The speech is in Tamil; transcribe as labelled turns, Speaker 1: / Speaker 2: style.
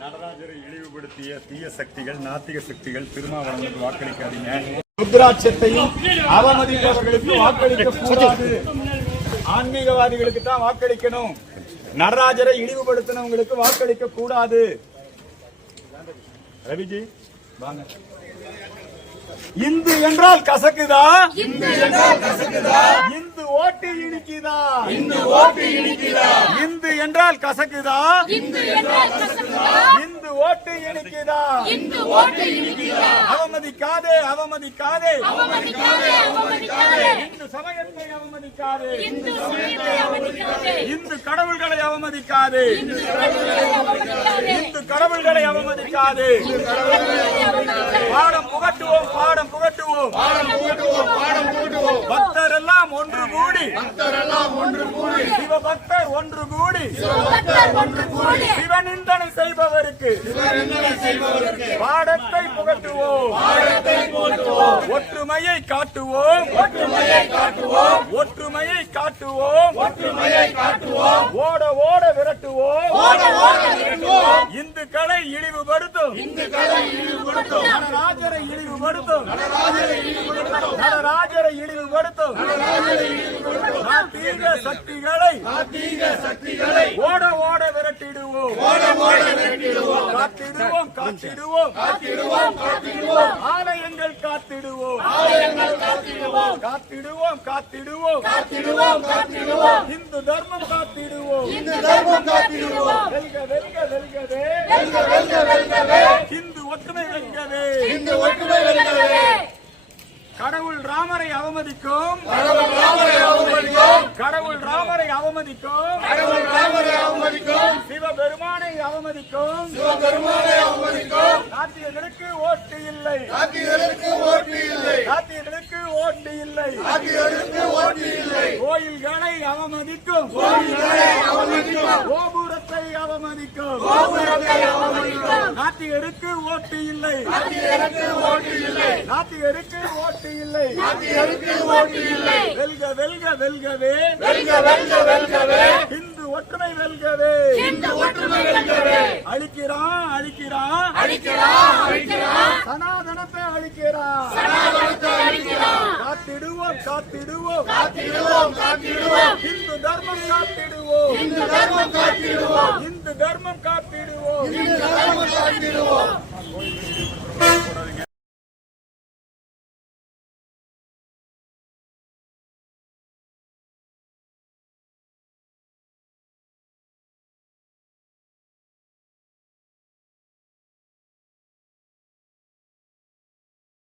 Speaker 1: நடராஜரை இழிவுபடுத்திய தீய சக்திகள் நாத்திக சக்திகள் திருமாவளவனுக்கு வாக்களிக்காதீங்க. ருத்ராட்சத்தையும் அவமதிப்பவர்களுக்கு வாக்களிக்க கூடாது ஆன்மீகவாதிகளுக்கு தான் வாக்களிக்கணும். நடராஜரை இழிவுபடுத்தினவங்களுக்கு வாக்களிக்க கூடாது ரவிஜி? வாங்க. இந்து என்றால் கசக்குதா? இந்து என்றால் கசக்குதா? இந்து ஓட்டு இனிக்குதா? இந்து என்றால் கசக்குதா?
Speaker 2: இந்து என்றால் கசக்குதா?
Speaker 1: இந்து ஓட்டு இனிக்குதா?
Speaker 2: இந்து ஓட்டு இனிக்குதா?
Speaker 1: அவமதிக்காதே அவமதிக்காதே.
Speaker 2: அவமதிக்காதே அவமதிக்காதே.
Speaker 1: இந்து சமயத்தை அவமதிக்காதே.
Speaker 2: இந்து சமயத்தை அவமதிக்காதே.
Speaker 1: இந்து கடவுள்களை அவமதிக்காதே.
Speaker 2: இந்து கடவுளை அவமதிக்காதே.
Speaker 1: இந்து கடவுள்களை அவமதிக்காதே. பாடம் புகட்டுவோம் பாடம் புகட்டுவோம். பாடம் புகட்டுவோம் பாடம் புகட்டுவோம் பக்தர் எல்லாம் ஒன்று கூடி. ஒன்று கூடி. சிவபக்தர் ஒன்று கூடி.
Speaker 2: பக்தர் ஒன்று கூடி.
Speaker 1: சிவநிந்தனை செய்பவருக்கு. பாடத்தை புகட்டுவோம். பாடத்தை புகட்டுவோம். ஒற்றுமையை காட்டுவோம். ஒற்றுமையை காட்டுவோம். ஒற்றுமையை காட்டுவோம். ஒற்றுமையை காட்டுவோம். ஓட ஓட விரட்டுவோம். ஓட ஓட விரட்டுவோம். இந்துக்களை இழிவுபடுத்தும். இந்துக்களை இழிவுபடுத்தும். நடராஜரை இழிவுபடுத்தும். நடராஜரை இழிவுபடுத்தும். நடராஜரை இழிவுபடுத்தும் நாத்தீக சக்திகளை நாத்தீக சக்திகளை ஓட ஓட விரட்டிடுவோம். ஓட ஓட விரட்டிடுவோம் காத்திடுவோம் காத்திடுவோம். காத்திடுவோம் காத்திடுவோம் ஆலயங்கள் காத்திடுவோம். ஆலயங்கள் காத்திடுவோம் காத்திடுவோம் காத்திடுவோம் காத்திடுவோம் காத்திடுவோம் இந்து தர்மம் காத்திடுவோம். இந்து தர்மம் காத்திடுவோம். வெல்க வெல்க வெல்கவே. வெல்க வெல்க வெல்கவே. இந்து ஒற்றுமை வெல்கவே. இந்து ஒற்றுமை வெல்கவே. ராமரை அவமதிக்கும். கடவுள் ராமரை அவமதிக்கும். கடவுள் ராமரை அவமதிக்கும். கடவுள் ராமரை அவமதிக்கும். சிவபெருமானை அவமதிக்கும். சிவபெருமானை அவமதிக்கும். நாத்தியர்களுக்கு ஓட்டு இல்லை. நாத்தியர்களுக்கு ஓட்டு இல்லை. நாத்தியர்களுக்கு ஓட்டு இல்லை. நாத்தியர்களுக்கு ஓட்டு இல்லை. கோயில்களை அவமதிக்கும். கோயில்களை அவமதிக்கும். கோபுரத்தை அவமதிக்கும். கோபுரத்தை அவமதிக்கும். நாத்தியருக்கு ஓட்டு இல்லை. நாத்தியருக்கு நாத்தியருக்கு ஓட்டு இல்லை. நாத்தியருக்கு ஓட்டு இல்லை. வெல்க வெல்க வெல்கவே. வெல்க வெல்க வெல்கவே. இந்து ஒற்றுமை வெல்கவே.
Speaker 2: இந்து ஒற்றுமை வெல்கவே.
Speaker 1: அழிக்கிறான் அழிக்கிறான்
Speaker 2: அழிக்கிறான் அழிக்கிறான்
Speaker 1: சனாதனத்தை அழிக்கிறான்
Speaker 2: சனாதனத்தை அழிக்கிறான்
Speaker 1: காத்திடுவோம் காத்திடுவோம்.
Speaker 2: காத்திடுவோம் காத்திடுவோம்.
Speaker 1: இந்து தர்மம் காத்திடுவோம்.
Speaker 2: இந்து தர்மம் காத்திடுவோம்.
Speaker 1: இந்து தர்மம் காத்திடுவோம்.
Speaker 2: இந்து தர்மம் காத்திடுவோம்.